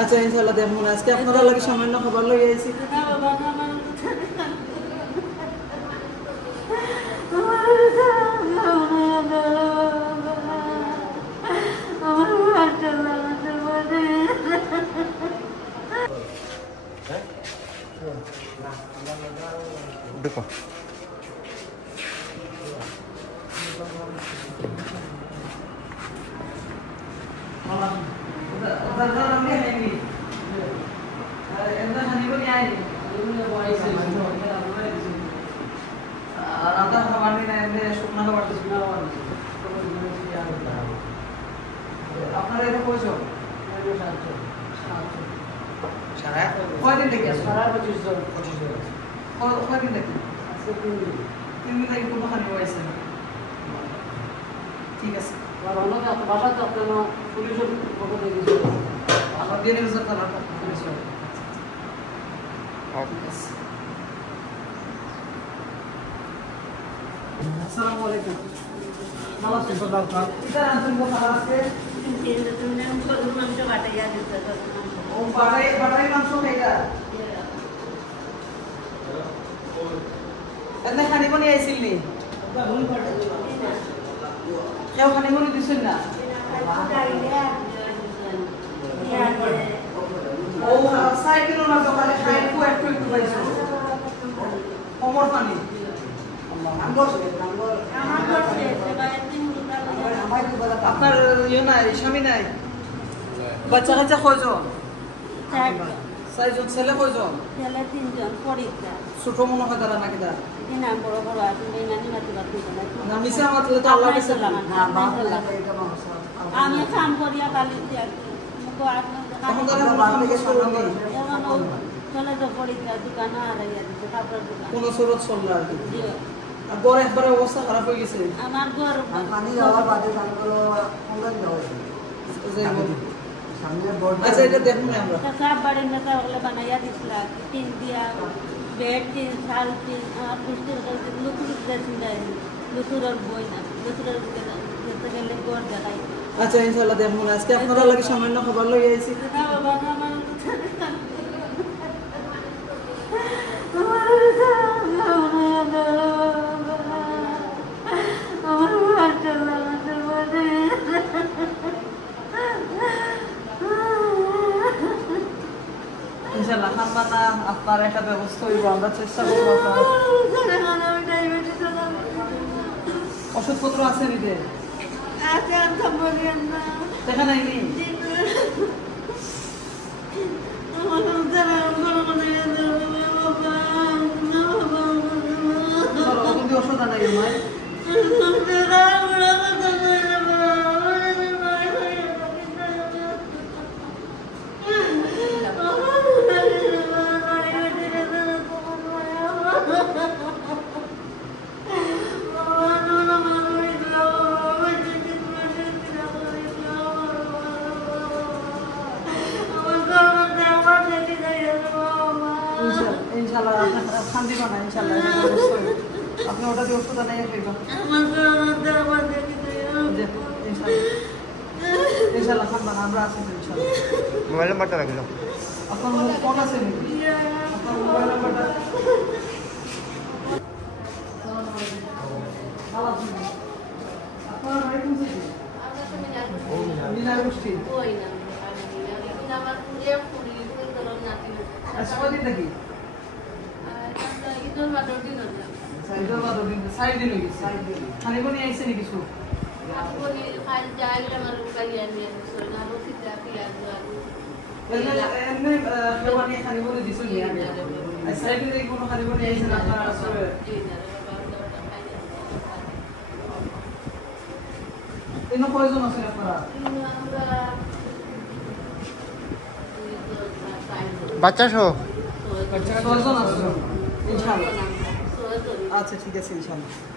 আচ্ছা ইনশাআল্লাহ দেখুন আজকে আপনারা লাগি সামান্য খবর লই আইছি দেখো আপনারা এটা কইছো সারা কয়দিন থেকে সারা 25 জন কয়দিন থেকে আজকে 3 দিন থেকে কোনো খানি হইছে না ঠিক আছে আর অন্যকে বাসাতে আপনারা পুলিশের পক্ষ থেকে দিয়েছেন আপনারা দিয়ে দিয়েছেন তারা পুলিশের আসসালামু আলাইকুম নমস্তে সরদার সাহেব ইতার আছেন কথা আছে তুমি নাম করুন মাংস বাটাইয়া দিতে ও বাটাই মাংস খাইলা এনে খানি বনি আইছিলি কেউ খানি বনি দিছেন না ও সাইকেল না দোকানে খাইকু একটু একটু পাইছো কমর পানি আপনার ইয়ে নাই স্বামী নাই বাচ্চা কাচ্চা কয়জন চারজন ছেলে কয়জন ছেলে 3 জন পরীক্ষা ছোট মনে হয় তারা নাকি তারা না বড় বড় আছে নানি মাতি বাতি না মিছে আমার তো আল্লাহ কাছে আমি কাম করিয়া কালি মুকো আপনি এখন তারা বাড়িতে শুরু নেই চলে তো পরীক্ষা দোকান আর ইয়া দিতে কাপড় দোকান কোন সুরত চলল আর কি আর বড় একবারে অবস্থা খারাপ হয়ে গেছে আমার ঘর পানি যাওয়ার বাদে তারপরে কোনদিন যাওয়া সামনে বোর্ড আচ্ছা এটা দেখুন আমরা সব বাড়ি মেটা ওগুলো বানাইয়া দিছিলা টিন দিয়া বেড টিন শাল টিন আর পুষ্টির কাছে লুকুর দেন দেয় লুকুরের বই না লুকুরের যেতে গেলে ঘর দেখাই আচ্ছা ইনশাআল্লাহ দেখুন আজকে আপনারা লাগি সামান্য খবর লই আইছি ইনশাআল্লাহ খানবানা আপনার একটা ব্যবস্থা হইব আমরা চেষ্টা করব আপনার ওষুধপত্র আছে নিতে আচ্ছা তো বলেন না দেখা নাই নি ওষুধ আনাই নয় ইনশাআল্লাহ শান্তি পানা ইনশাআল্লাহ আপনি ওটা দিয়ে ওষুধ আনাই খাইবা ইনশাআল্লাহ খানবানা আমরা আছি ইনশাআল্লাহ মোবাইল নাম্বারটা রাখলো আপনার ফোন আছে নাকি আপনার মোবাইল নাম্বারটা আপনার ভাই কোন থেকে মিনার গোষ্ঠী আচ্ছা কদিন নাকি সাইড দিন হয়ে গেছে খালি বনি আইছে নাকি কিছু এমনি খেবানি খালি বনি দিছো নি সাইড দিন কোনো খালি বনি আইছে না আপনার আসলে ইনো কয়জন আছে আপনারা বাচ্চা সহ ছয়জন আছে ইনশাআল্লাহ আচ্ছা ঠিক আছে ইনশাআল্লাহ